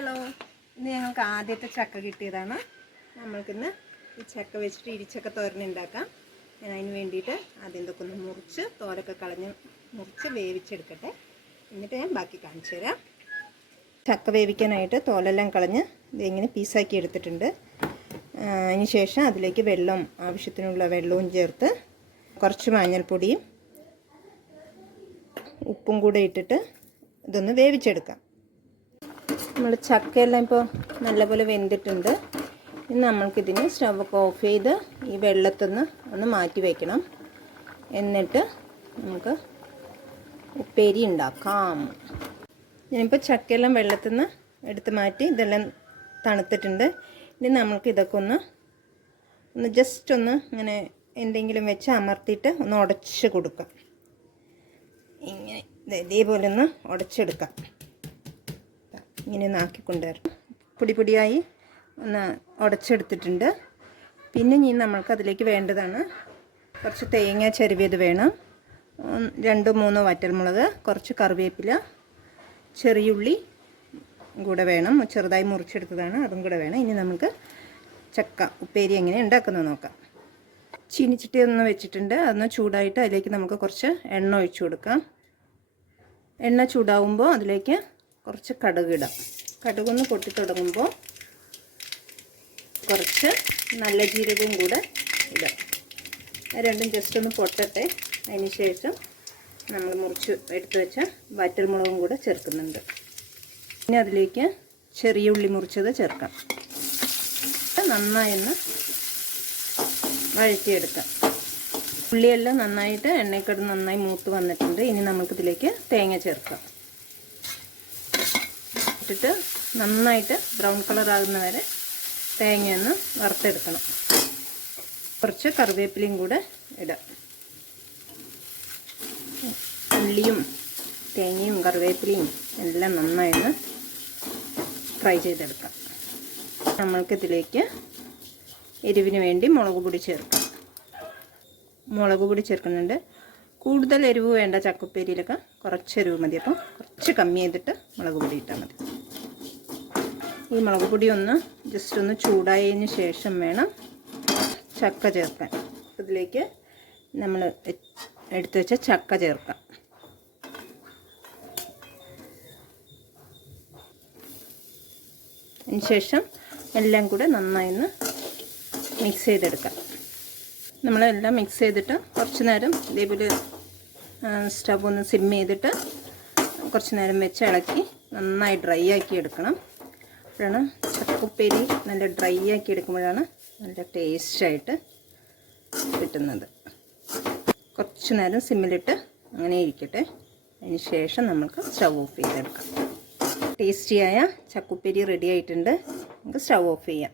Hello ഇന്ന് ഞങ്ങൾക്ക് ആദ്യത്തെ ചക്ക കിട്ടിയതാണ്. നമ്മൾക്കിന്ന് ഈ ചക്ക വെച്ചിട്ട് ഇരിച്ചക്ക തോരനുണ്ടാക്കാം ഞാൻ അതിന് വേണ്ടിയിട്ട് ആദ്യം ഇതൊക്കെ ഒന്ന് മുറിച്ച് തോലൊക്കെ കളഞ്ഞ് മുറിച്ച് വേവിച്ചെടുക്കട്ടെ. എന്നിട്ട് ഞാൻ ബാക്കി കാണിച്ചു തരാം. ചക്ക വേവിക്കാനായിട്ട് തോലെല്ലാം കളഞ്ഞ് ഇതിങ്ങനെ പീസാക്കി എടുത്തിട്ടുണ്ട്. അതിന് ശേഷം അതിലേക്ക് വെള്ളം ആവശ്യത്തിനുള്ള വെള്ളവും ചേർത്ത് കുറച്ച് മഞ്ഞൾപ്പൊടിയും ഉപ്പും കൂടെ ഇട്ടിട്ട് ഇതൊന്ന് വേവിച്ചെടുക്കാം. നമ്മൾ ചക്കയെല്ലാം ഇപ്പോൾ നല്ലപോലെ വെന്തിട്ടുണ്ട്. ഇനി നമ്മൾക്കിതിന് സ്റ്റവൊക്കെ ഓഫ് ചെയ്ത് ഈ വെള്ളത്തിൽ ഒന്ന് മാറ്റി വയ്ക്കണം എന്നിട്ട് നമുക്ക് ഉപ്പേരി ഉണ്ടാക്കാം. ഞാനിപ്പോൾ ചക്കയെല്ലാം വെള്ളത്തിൽ നിന്ന് എടുത്ത് മാറ്റി ഇതെല്ലാം തണുത്തിട്ടുണ്ട്. ഇനി നമുക്ക് ഇതൊക്കെ ഒന്ന് ഒന്ന് ജസ്റ്റ് ഒന്ന് ഇങ്ങനെ എന്തെങ്കിലും വെച്ച് അമർത്തിയിട്ട് ഒന്ന് ഉടച്ച് കൊടുക്കാം. ഇങ്ങനെ ഇതേപോലെ ഒന്ന് ഉടച്ചെടുക്കാം. ഇങ്ങനെ ഒന്ന് ആക്കിക്കൊണ്ടുവരണം പൊടി പൊടിയായി ഒന്ന് ഉടച്ചെടുത്തിട്ടുണ്ട്. പിന്നെ ഇനി നമ്മൾക്ക് അതിലേക്ക് വേണ്ടതാണ് കുറച്ച് തേങ്ങ ചെരുവിയത് വേണം. രണ്ടോ മൂന്നോ വറ്റൽമുളക് കുറച്ച് കറിവേപ്പില ചെറിയുള്ളി കൂടെ വേണം. ചെറുതായി മുറിച്ചെടുത്തതാണ് അതും കൂടെ വേണം. ഇനി നമുക്ക് ചക്ക ഉപ്പേരി എങ്ങനെ ഉണ്ടാക്കുന്നത് നോക്കാം. ചീനിച്ചിട്ട് ഒന്ന് വെച്ചിട്ടുണ്ട്. അതൊന്ന് ചൂടായിട്ട് അതിലേക്ക് നമുക്ക് കുറച്ച് എണ്ണ ഒഴിച്ചു കൊടുക്കാം. എണ്ണ ചൂടാവുമ്പോൾ അതിലേക്ക് കുറച്ച് കടുക് ഇടാം. കടുകൊന്ന് പൊട്ടി തുടങ്ങുമ്പോൾ കുറച്ച് നല്ല ജീരകവും കൂടെ ഇടാം. രണ്ടും ജസ്റ്റ് ഒന്ന് പൊട്ടട്ടെ. അതിന് ശേഷം നമ്മൾ മുറിച്ച് എടുത്തു വെച്ച വറ്റൽമുളകും കൂടെ ചേർക്കുന്നുണ്ട്. പിന്നെ അതിലേക്ക് ചെറിയ ഉള്ളി മുറിച്ചത് ചേർക്കാം. നന്നായി ഒന്ന് വഴറ്റിയെടുക്കാം. ഉള്ളിയെല്ലാം നന്നായിട്ട് എണ്ണയ്ക്കട നന്നായി മൂത്ത് വന്നിട്ടുണ്ട്. ഇനി നമുക്കിതിലേക്ക് തേങ്ങ ചേർക്കാം. ഇട്ടിട്ട് നന്നായിട്ട് ബ്രൗൺ കളർ ആകുന്ന വരെ തേങ്ങ ഒന്ന് വറുത്തെടുക്കണം. കുറച്ച് കറിവേപ്പിലയും കൂടെ ഇടാം. ഉള്ളിയും തേങ്ങയും കറിവേപ്പിലയും എല്ലാം നന്നായിട്ട് ഫ്രൈ ചെയ്തെടുക്കാം. നമ്മൾക്കിതിലേക്ക് എരിവിന് വേണ്ടി മുളക് പൊടി ചേർക്കാം. മുളക് പൊടി ചേർക്കുന്നുണ്ട്. കൂടുതൽ എരിവ് വേണ്ട ചക്കുപ്പേരിയിലൊക്കെ കുറച്ച് എരിവ് മതി. അപ്പം കുറച്ച് കമ്മി ചെയ്തിട്ട് മുളക് പൊടി ഇട്ടാൽ മതി. ഈ മുളക് പൊടി ഒന്ന് ജസ്റ്റ് ഒന്ന് ചൂടായതിന് ശേഷം വേണം ചക്ക ചേർക്കാൻ. ഇതിലേക്ക് നമ്മൾ എടുത്തു വെച്ച ചക്ക ചേർക്കാം. അതിനുശേഷം എല്ലാം കൂടെ നന്നായി ഒന്ന് മിക്സ് ചെയ്തെടുക്കാം. നമ്മളെല്ലാം മിക്സ് ചെയ്തിട്ട് കുറച്ച് നേരം ഇതേപോലെ സ്റ്റവ് ഒന്ന് സിം ചെയ്തിട്ട് കുറച്ച് നേരം വെച്ച് ഇളക്കി നന്നായി ഡ്രൈ ആക്കി എടുക്കണം. അപ്പോഴാണ് ചക്കുപ്പേരി നല്ല ഡ്രൈ ആക്കി എടുക്കുമ്പോഴാണ് നല്ല ടേസ്റ്റായിട്ട് കിട്ടുന്നത്. കുറച്ച് നേരം സിമ്മിലിട്ട് അങ്ങനെ ഇരിക്കട്ടെ. അതിന് ശേഷം നമുക്ക് സ്റ്റവ് ഓഫ് ചെയ്തെടുക്കാം. ടേസ്റ്റിയായ ചക്കുപ്പേരി റെഡി ആയിട്ടുണ്ട്. നമുക്ക് സ്റ്റവ് ഓഫ് ചെയ്യാം.